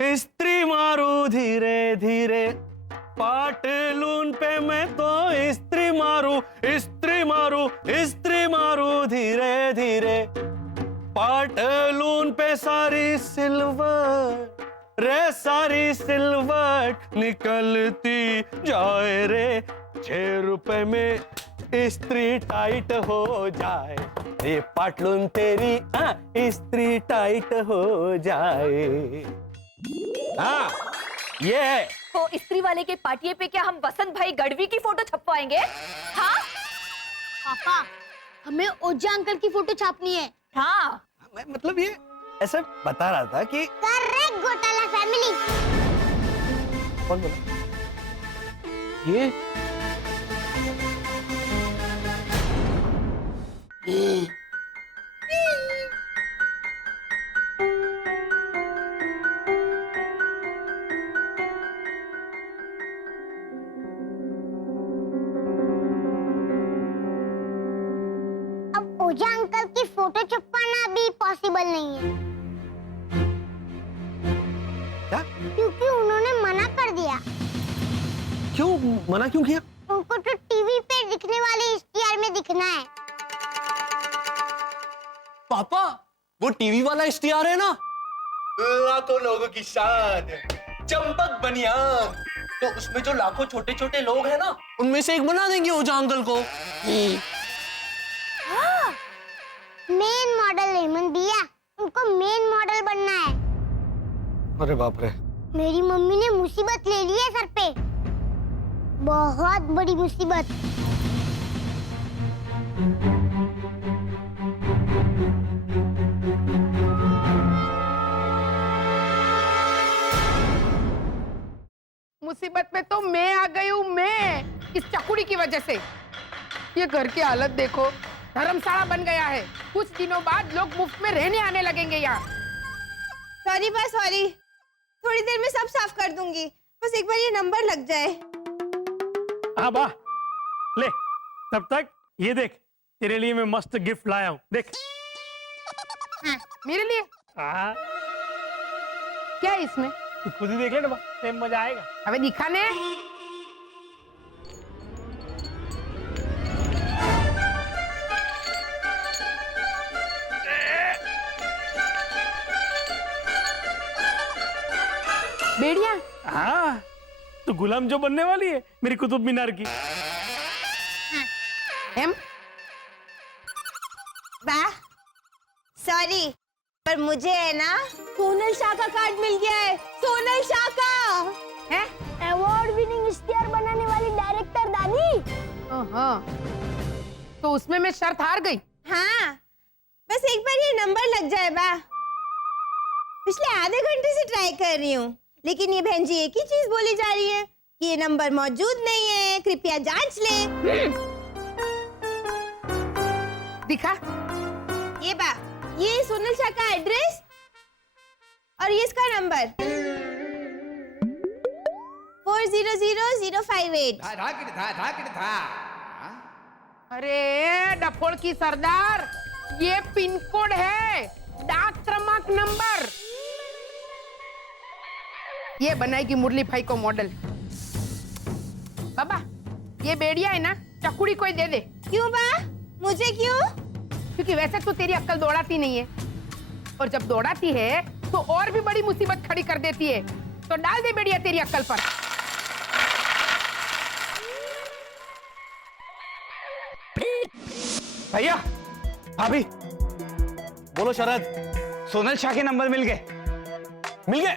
इस्त्री मारू धीरे धीरे, पाटलून पे मैं तो इस्त्री मारू, इस्त्री मारू, इस्त्री मारू धीरे धीरे, पाटलून पे सारी सिल्वर रे, सारी सिल्वर निकलती जाए रे, 6 रुपए में इस्त्री टाइट हो जाए रे, पाटलून तेरी इस्त्री टाइट हो जाए। हाँ, ये है। तो इस्त्री वाले के पाटिये पे क्या हम वसंत भाई गढ़वी की फोटो छपवाएंगे? हाँ पापा, हमें ओझा अंकल की फोटो छापनी है। हाँ, मैं मतलब ये ऐसे बता रहा था कि करेक्ट घोटाला फैमिली। कौन बोला ये? अब ओझा अंकल की फोटो छपवाना भी पॉसिबल नहीं है। क्या? क्योंकि उन्होंने मना कर दिया। क्यों मना क्यों किया? उनको तो टीवी पे दिखने वाले इश्तिहार में दिखना है। पापा, वो टीवी वाला इश्तिहार है ना, लाखों लोगों की शान, चंपक बनियान, तो उसमें जो लाखों छोटे छोटे लोग हैं ना, उनमें से एक बना देंगे ओझा अंकल को। मेन मॉडल हेमंत भैया, उनको मेन मॉडल बनना है। अरे बाप रे, मेरी मम्मी ने मुसीबत ले ली है सर पे, बहुत बड़ी मुसीबत। मुसीबत में तो मैं आ गई हूँ, मैं इस चकुड़ी की वजह से। ये घर की हालत देखो, धर्मशाला बन गया है। कुछ दिनों बाद लोग मुफ्त में रहने आने लगेंगे यहाँ। सॉरी बा सॉरी, थोड़ी देर में सब साफ कर दूंगी, बस एक बार ये नंबर लग जाए। हाँ बा, ले, तब तक ये देख, तेरे लिए मैं मस्त गिफ्ट लाया हूँ, देख। मेरे लिए हाँ, क्या है इसमें? तू खुद ही देख ले ना बा, तेरे मजा आएगा। अबे दिखाने। बेड़िया? हाँ, तो गुलाम जो बनने वाली है मेरी कुतुब मीनार की। हम बा सॉरी, पर मुझे है ना सोनल शाह का कार्ड मिल गया है। सोनल शाह का है? अवार्ड विनिंग इश्तिहार बनाने वाली डायरेक्टर दादी। तो उसमें मैं शर्त हार गई। हाँ, बस एक बार ये नंबर लग जाए बा। पिछले आधे घंटे से ट्राई कर रही हूँ, लेकिन ये बहन जी एक ही चीज बोली जा रही है कि ये नंबर मौजूद नहीं है, कृपया जांच लें। दिखा। ये बा, ये सोनल शाह का एड्रेस और ये इसका नंबर 400058। अरे डफोड़ की सरदार, ये पिन कोड है, डाक क्रमांक नंबर। ये बनाएगी मुरली भाई को मॉडल। बाबा, ये बेड़िया है ना, चकुड़ी कोई दे दे। क्यों बा? मुझे क्यों? क्योंकि वैसे तो तेरी अक्ल दौड़ाती नहीं है, और जब दौड़ाती है तो और भी बड़ी मुसीबत खड़ी कर देती है। तो डाल दे बेड़िया तेरी अक्ल पर। भैया, भाभी, बोलो शरद। सोनल शाह के नंबर मिल गए। मिल गए?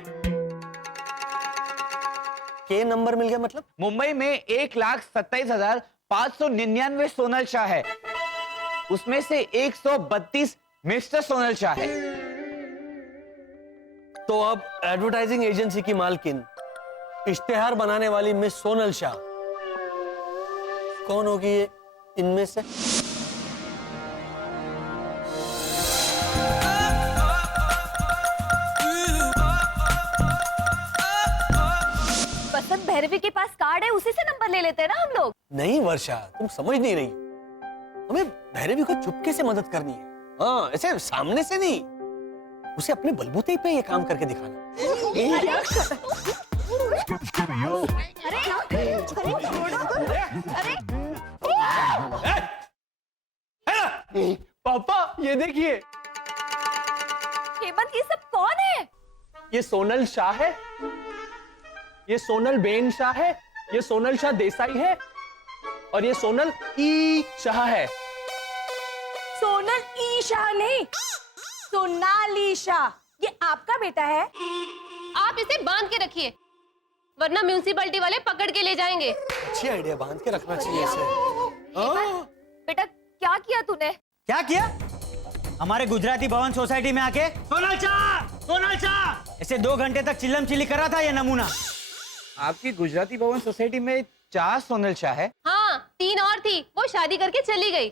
के नंबर मिल गया मतलब? मुंबई में 1,27,599 सोनल शाह है, उसमें से 132 मिस्टर सोनल शाह है। तो अब एडवर्टाइजिंग एजेंसी की मालकिन, इश्तेहार बनाने वाली मिस सोनल शाह कौन होगी ये इनमें से? बसंत भैरवी के पास कार्ड है, उसी से नंबर ले लेते हैं ना हम लोग। नहीं वर्षा, तुम समझ नहीं रही। हमें भैरवी को चुपके से मदद करनी है। हाँ, ऐसे सामने से नहीं, उसे अपने बलबूते पे ये काम करके दिखाना। पापा, ये देखिए, हेमंत, ये सब कौन है? ये सोनल शाह है, ये सोनल बेन शाह है, ये सोनल शाह देसाई है, और ये सोनल ई शाह है। सोनल ई शाह नहीं, सोनाली शाह। ये आपका बेटा है? आप इसे बांध के रखिए, वरना म्यूनिसिपैलिटी वाले पकड़ के ले जाएंगे। अच्छी आइडिया, बांध के रखना चाहिए इसे। बेटा, क्या किया तूने? क्या किया? हमारे गुजराती भवन सोसाइटी में आके सोनल शाह ऐसे 2 घंटे तक चिल्लम चिल्ली कर रहा था ये नमूना। आपकी गुजराती भवन सोसाइटी में 4 सोनल शाह है। हाँ, 3 और थी, वो शादी करके चली गई।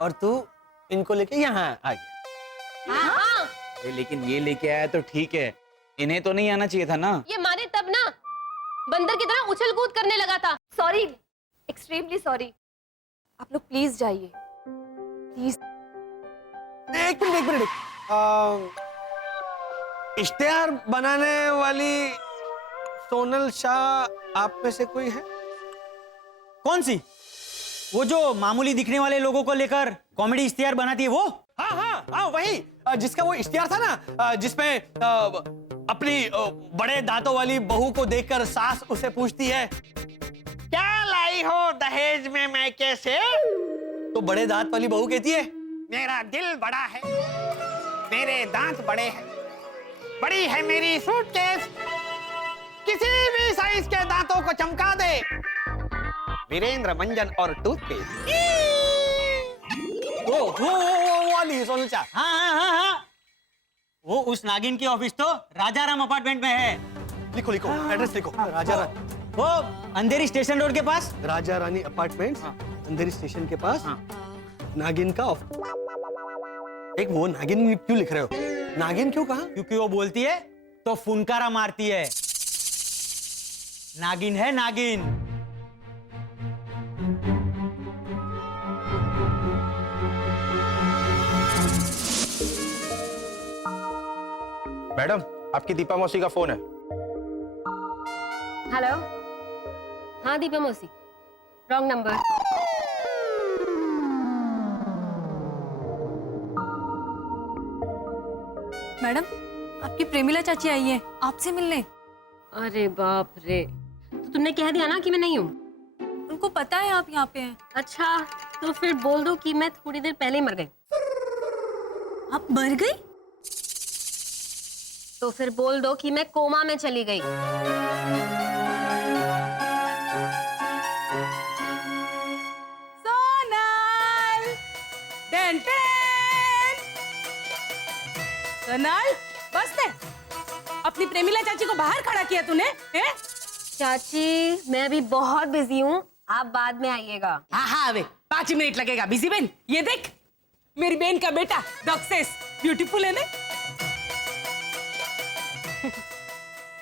और तू इनको लेके यहाँ आ गया। हाँ। लेकिन ये लेके आया तो ठीक है, इन्हें तो नहीं आना चाहिए था ना। ये माने तब ना, बंदर की तरह उछल कूद करने लगा था। Sorry, extremely sorry. आप लोग प्लीज जाइए, प्लीज। एक मिनट। इश्तेहार बनाने वाली सोनल शाह आप में से कोई है? कौन सी? वो जो मामूली दिखने वाले लोगों को लेकर कॉमेडी इश्तेहार बनाती है वो? हाँ, वही जिसका वो इश्तेहार था ना, जिसमें अपनी बड़े दांतों वाली बहू को देखकर सास उसे पूछती है, क्या लाई हो दहेज में मैके से? तो बड़े दांत वाली बहू कहती है, मेरा दिल बड़ा है, मेरे दांत बड़े हैं, बड़ी है मेरी सूटकेस, किसी भी साइज के दांतों को चमका दे, वीरेंद्र मंजन और टूथपेस्ट। वो वाली सोनल शाह। हाँ, वो उस नागिन की ऑफिस तो राजाराम अपार्टमेंट में है। लिखो एड्रेस लिखो। राजा वो अंधेरी स्टेशन रोड के पास, राजा रानी अपार्टमेंट्स, अंधेरी स्टेशन के पास। नागिन का ऑफिस। एक वो नागिन क्यों लिख रहे हो? नागिन क्यों कहा? क्योंकि वो बोलती है तो फुनकारा मारती है। नागिन है नागिन। मैडम, आपकी दीपा मौसी का फोन है। हेलो। हाँ दीपा मौसी, रॉन्ग नंबर। मैडम, आपकी प्रेमिला चाची आई है आपसे मिलने। अरे बाप रे, तो तुमने कह दिया ना कि मैं नहीं हूँ? उनको पता है आप यहाँ पे हैं। अच्छा, तो फिर बोल दो कि मैं थोड़ी देर पहले ही मर गई। आप मर गई? तो फिर बोल दो कि मैं कोमा में चली गई। सोनल, सोनल, बस दे। अपनी प्रेमिला चाची को बाहर खड़ा किया तूने? चाची, मैं अभी बहुत बिजी हूँ, आप बाद में आइएगा। हाँ, अबे 5 मिनट लगेगा। बिजी बेन, ये देख, मेरी बहन का बेटा डॉक्सेस ब्यूटीफुल है ना?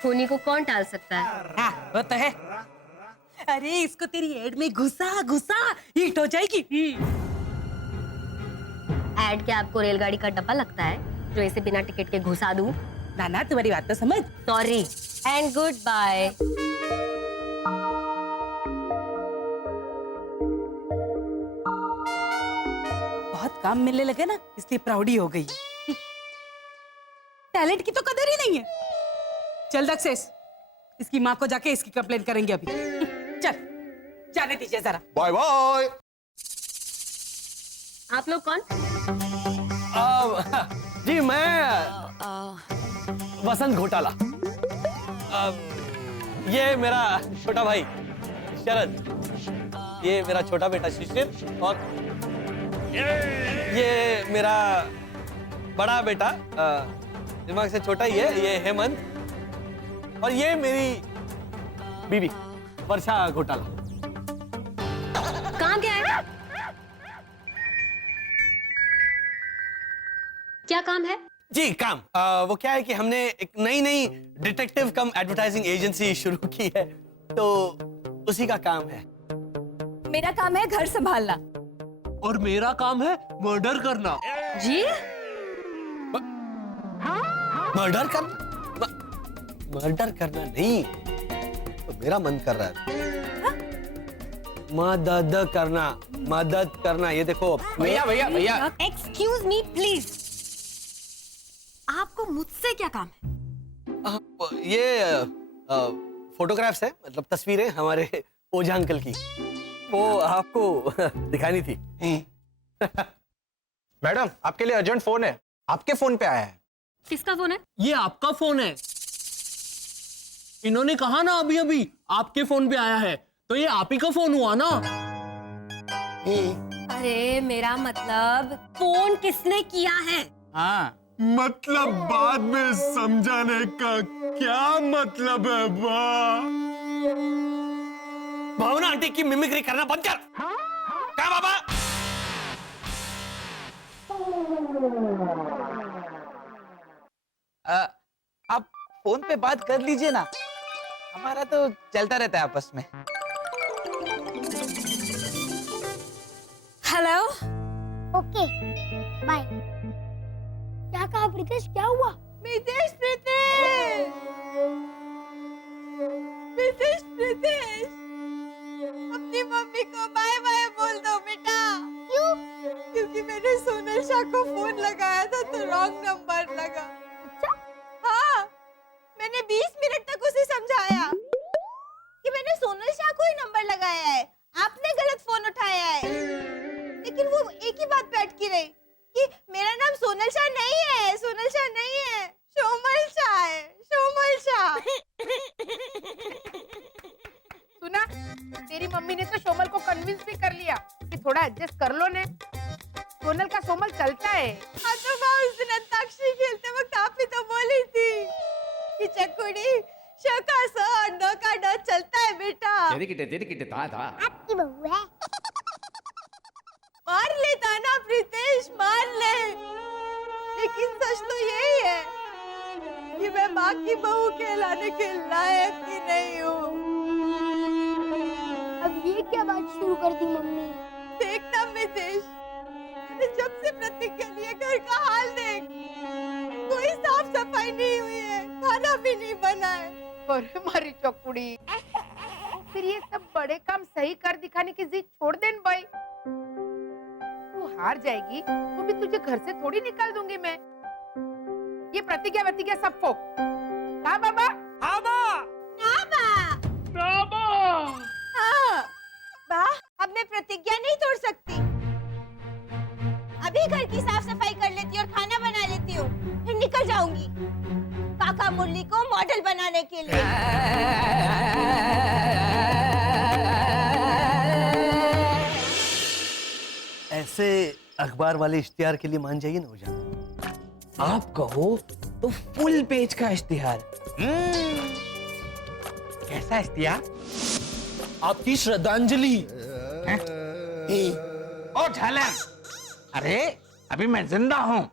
होनी को कौन टाल सकता है? हाँ, वो तो है। अरे इसको तेरी एड में घुसा हिट हो जाएगी। डैड क्या आपको रेलगाड़ी का डब्बा लगता है जो इसे बिना टिकट के घुसा दूं? नाना तुम्हारी बात तो समझ। Sorry and goodbye. बहुत काम मिलने लगे ना इसलिए प्राउडी हो गई। टैलेंट की तो कदर ही नहीं है। चल दक्षेश, इसकी माँ को जाके इसकी कंप्लेंट करेंगे अभी। चल जाने दीजिए जरा। Bye bye. आप लोग कौन? जी मैं वसंत घोटाला। ये मेरा छोटा भाई शरद, ये मेरा छोटा बेटा शिशिर, और ये मेरा बड़ा बेटा दिमाग से छोटा ही है, ये हेमंत, और ये मेरी बीवी वर्षा घोटाला। काम क्या है? क्या काम है? जी काम वो क्या है कि हमने एक नई डिटेक्टिव कम एडवर्टाइजिंग एजेंसी शुरू की है, तो उसी का काम है। मेरा काम है घर संभालना। और मेरा काम है मर्डर करना। जी? मर्डर करना? मर्डर करना नहीं, तो मेरा मन कर रहा है मदद करना। ये देखो भैया भैया भैया, एक्सक्यूज मी प्लीज, आपको मुझसे क्या काम है? ये फोटोग्राफ्स है, मतलब तस्वीरें हमारे ओझा अंकल की, वो आपको दिखानी थी। मैडम आपके लिए अर्जेंट फोन है, आपके फोन पे आया है। किसका फोन है? ये आपका फोन है। इन्होंने कहा ना अभी अभी आपके फोन पे आया है, तो ये आप ही का फोन हुआ ना। अरे मेरा मतलब फोन किसने किया है? हाँ मतलब बाद में समझाने का क्या मतलब है भावना आंटी की मिमिक्री करना बंद कर। क्या बाबा? आप फोन पे बात कर लीजिए ना, हमारा तो चलता रहता है आपस में। हेलो। Okay bye. क्या कहा प्रीतेश, क्या हुआ? प्रीतेश अपनी मम्मी को बाय बाय बोल दो बेटा। क्यों? क्योंकि मैंने सोनल शाह को फोन लगाया था तो रॉन्ग नंबर लगा। अच्छा? हाँ, मैंने 20 मिनट तक उसे समझाया कि मैंने सोनल शाह को ही नंबर लगाया है, आपने गलत फोन उठाया है, लेकिन वो एक ही बात पे अटकी रही कि मेरा नाम सोनल शाह नहीं है, सोनल शाह नहीं है, शोमल शाह है, शोमल शाह। सुना, तेरी मम्मी ने तो शोमल को कन्विंस भी कर लिया कि थोड़ा एडजस्ट कर लो ने। सोनल का सोमल चलता है। हाँ तो माँ उस दिन अंताक्षरी खेलते वक्त आप ही तो बोली थी कि चकुड़ी शका स और ड का ड चलता है बेटा। तेरी किटे था। आपकी बहू है। मार लेता ना प्रीतेश, मार ले, लेकिन सच तो यही है कि मैं माँ की बहू कहलाने के लायक ही नहीं हूँ। अब ये क्या बात शुरू कर दी मम्मी? देखना मितेश, मैंने जब से प्रतिज्ञा ली है, घर का हाल देख, कोई साफ सफाई नहीं हुई है, खाना भी नहीं बना है। और हमारी चौकुड़ी, फिर ये सब बड़े काम सही कर दिखाने की जिद छोड़ देन भाई। तू हार जाएगी तो भी तुझे घर से थोड़ी निकाल दूंगी मैं। ये प्रतिज्ञा सब फोक। हाँ बाबा? हाँ बा। हाँ बा, अब मैं प्रतिज्ञा नहीं तोड़ सकती। अभी घर की साफ सफाई कर लेती और खाना बना लेती हूँ, फिर निकल जाऊंगी काका मुरली को मॉडल बनाने के लिए। ऐसे अखबार वाले इश्तिहार के लिए मान जाइए ना ओझा। आप कहो तो फुल पेज का इश्तिहार। कैसा इश्तिहार? आपकी श्रद्धांजलि। ओ झालर, अरे अभी मैं जिंदा हूँ।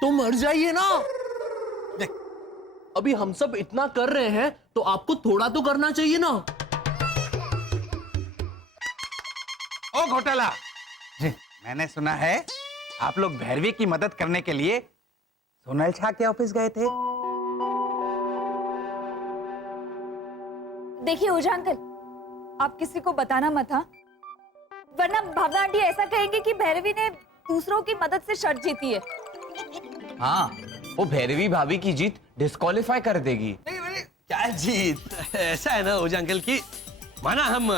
तो मर जाइए ना। देख, अभी हम सब इतना कर रहे हैं तो आपको थोड़ा तो करना चाहिए ना। ओ घोटाला जी, मैंने सुना है आप लोग भैरवी की मदद करने के लिए सोनल झा के ऑफिस गए थे। देखिए ओझा अंकल, आप किसी को बताना मत, हाँ? वरना भावना आंटी ऐसा कहेंगे कि भैरवी ने दूसरों की मदद से शर्त जीती है। हाँ, वो भैरवी भाभी की जीत डिस्क्वालीफाई कर देगी। क्या जीत? ऐसा है ना ओझा अंकल की माना हम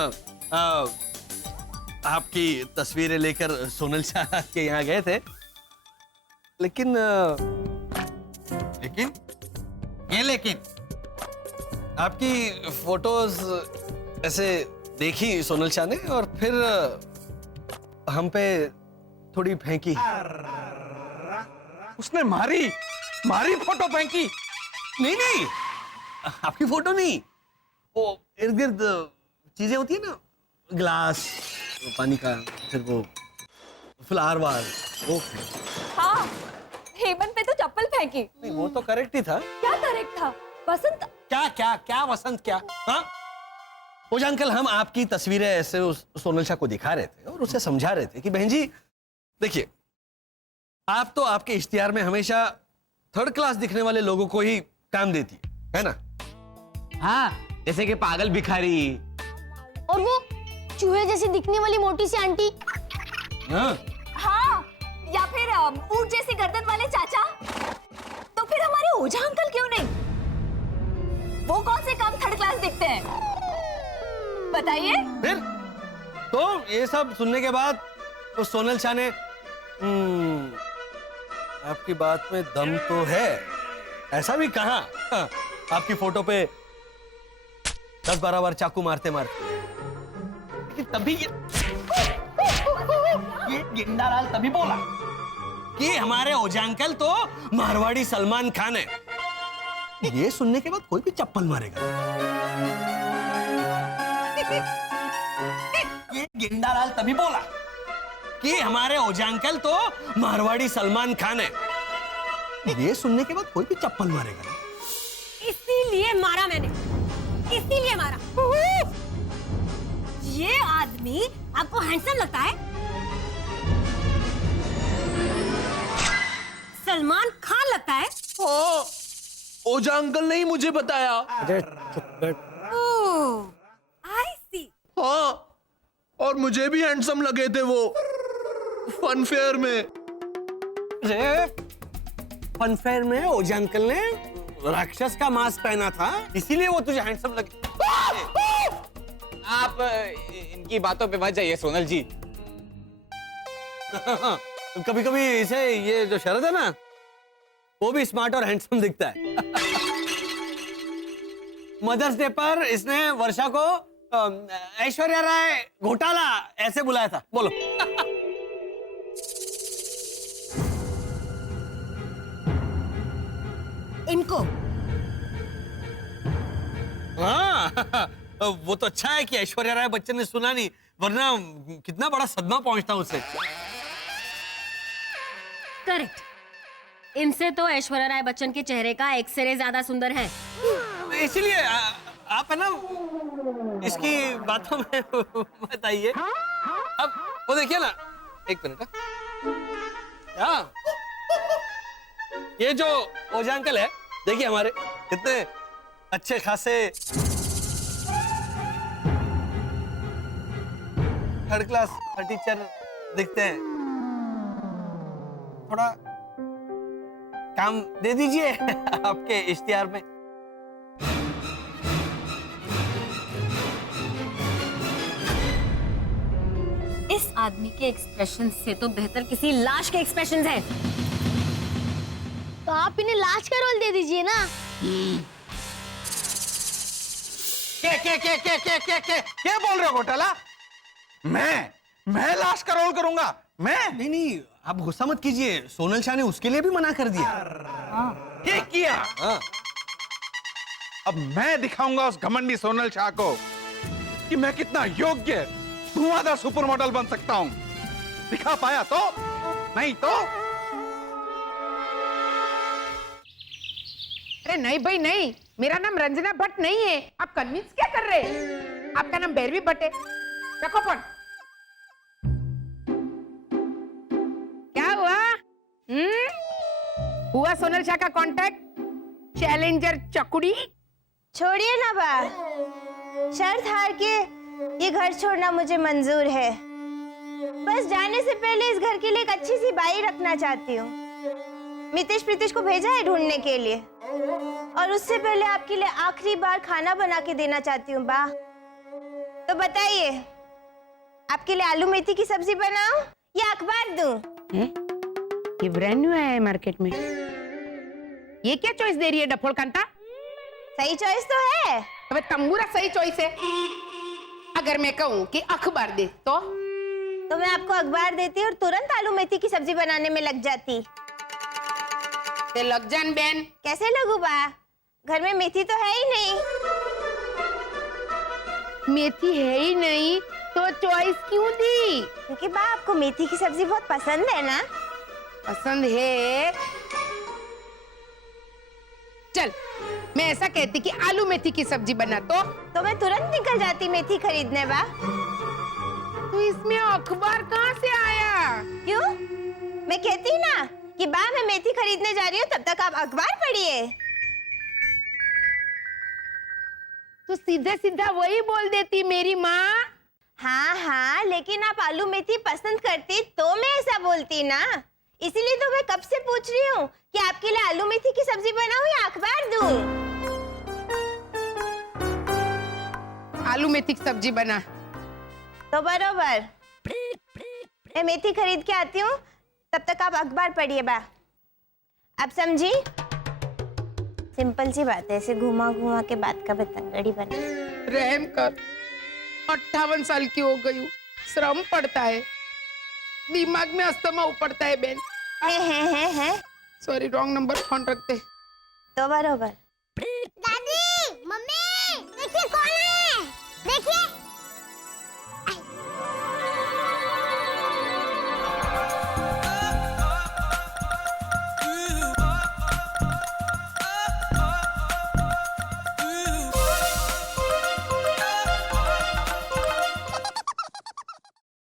आपकी तस्वीरें लेकर सोनल शाह के यहाँ गए थे, लेकिन आपकी फोटोज ऐसे देखी सोनल शाह ने और फिर हम पे थोड़ी फेंकी। उसने मारी फोटो फेंकी? नहीं, आपकी फोटो नहीं, वो इर्द गिर्द चीजें होती है ना, ग्लास पानी का, फिर वो फ्लावर वाज, वो हाँ, हेमंत पे तो चप्पल फेंकी। नहीं, वो तो करेक्ट ही था। क्या करेक्ट था? वसंत क्या वसंत क्या? हाँ, ओझा अंकल, हम आपकी तस्वीरें ऐसे उस सोनल शाह को दिखा रहे थे और उसे समझा रहे थे कि बहन जी देखिए, आप तो आपके इश्तिहार में हमेशा थर्ड क्लास दिखने वाले लोगों को ही काम देती है ना? हाँ, जैसे कि पागल भिखारी और वो चूहे जैसी दिखने वाली मोटी सी आंटी। हाँ, या फिर ऊंट जैसी गर्दन वाले चाचा। तो फिर हमारे ओझा अंकल क्यों नहीं? वो कौन से काम थर्ड क्लास दिखते हैं? बताइए। फिर तो ये सब सुनने के बाद तो सोनल शाह ने आपकी बात में दम तो है ऐसा भी कहा। हाँ, आपकी फोटो पे 10-12 बार चाकू मारते लेकिन तभी ये गिंडालाल तभी बोला कि हमारे ओझा अंकल तो मारवाड़ी सलमान खान है। ये सुनने के बाद कोई भी चप्पल मारेगा। ये गिंडालाल तभी बोला कि हमारे ओझा अंकल तो मारवाड़ी सलमान खान है। ये सुनने के बाद कोई भी चप्पल मारेगा। इसीलिए मारा मैंने, इसीलिए मारा। ये आदमी आपको हैंडसम लगता है? सलमान खान लगता है? ओझा अंकल ने ही मुझे बताया। आई सी। हाँ, और मुझे भी हैंडसम लगे थे वो फन फेयर में। फन फेयर में ओझा अंकल ने राक्षस का मास्क पहना था, इसीलिए वो तुझे हैंडसम लगे। आप इनकी बातों पे मत जाइए सोनल जी। कभी कभी इसे ये जो शरद है ना, वो भी स्मार्ट और हैंडसम दिखता है। मदर्स डे पर इसने वर्षा को ऐश्वर्या राय घोटाला ऐसे बुलाया था। बोलो। इनको। हाँ, वो तो अच्छा है कि ऐश्वर्या राय बच्चन ने सुना नहीं, वरना कितना बड़ा सदमा पहुंचता उसे। करेक्ट। इनसे तो ऐश्वर्या राय बच्चन के चेहरे का एक्सरे ज्यादा सुंदर है। इसलिए आप है ना इसकी बातों में मत आइए। अब वो देखिए ना, एक मिनट। हाँ, ये जो ओझा अंकल है, देखिए हमारे कितने अच्छे खासे थर्ड क्लास टीचर दिखते हैं। थोड़ा काम दे दीजिए आपके इश्तिहार में। इस आदमी के एक्सप्रेशन से तो बेहतर किसी लाश के एक्सप्रेशंस हैं। तो आप इन्हें लाश का रोल दे दीजिए ना। क्या बोल रहे हो घोटाला? मैं लाश का रोल करूंगा? मैं नहीं, आप गुस्सा मत कीजिए। सोनल शाह ने उसके लिए भी मना कर दिया। ठीक किया। हाँ। अब मैं दिखाऊंगा उस घमंडी सोनल शाह को कि मैं कितना योग्य धुआंधार सुपर मॉडल बन सकता हूं। दिखा पाया तो? नहीं तो? अरे नहीं भाई नहीं, मेरा नाम रंजना भट्ट नहीं है। आप कन्विंस क्या कर रहे हैं? आपका नाम भैरवी भट्ट है। रखो फोन। हुआ सोनल शाह का कांटेक्ट? चैलेंजर चकुड़ी? छोड़िए ना बा, शर्त हार के ये घर छोड़ना मुझे मंजूर है। बस जाने से पहले इस घर के लिए एक अच्छी सी बाई रखना चाहती हूँ। मितेश प्रीतिश को भेजा है ढूंढने के लिए, और उससे पहले आपके लिए आखिरी बार खाना बना के देना चाहती हूँ बा। तो बताइए, आपके लिए आलू मेथी की सब्जी बनाऊं या अखबार दूं? ये ब्रांड न्यू आया है मार्केट में। ये क्या चॉइस दे रही है डफोल कांता? सही चॉइस तो है। अबे तंबूरा सही चॉइस है। अगर मैं कहूँ कि अखबार दे तो मैं आपको अखबार देती और तुरंत आलू मेथी की सब्जी बनाने में लग जाती। ते लग जान बहन। कैसे लगू बा? घर में मेथी तो है ही नहीं। मेथी है ही नहीं तो चॉइस क्यों दी? क्योंकि बा आपको मेथी की सब्जी बहुत पसंद है ना। पसंद है। चल, मैं ऐसा कहती कि आलू मेथी की सब्जी बना तो मैं तुरंत निकल जाती मेथी खरीदने बा। तो इसमें अखबार कहाँ से आया? क्यों? मैं कहती ना कि बा मैं मेथी खरीदने जा रही हूँ, तब तक आप अखबार पढ़िए। तो सीधा सीधा वही बोल देती मेरी माँ। हाँ हाँ, लेकिन आप आलू मेथी पसंद करती तो मैं ऐसा बोलती ना। इसीलिए तो मैं कब से पूछ रही हूँ कि आपके लिए आलू मेथी की सब्जी बनाऊं या अखबार दूं? आलू मेथी की सब्जी बना तो बरोबर। मैं मेथी खरीद के आती हूँ, तब तक आप अखबार पढ़िए बा। आप समझी? सिंपल सी बात है, ऐसे घुमा घुमा के बात का बतंगड़ी बना। रहम कर, 58 साल की हो गई हूँ, श्रम पड़ता है, दिमाग में अस्थमा उपड़ता है बहन। है सॉरी, रॉन्ग नंबर फोन रखते। तो बरोबर। दादी, मम्मी, देखिए कौन है? देखिए।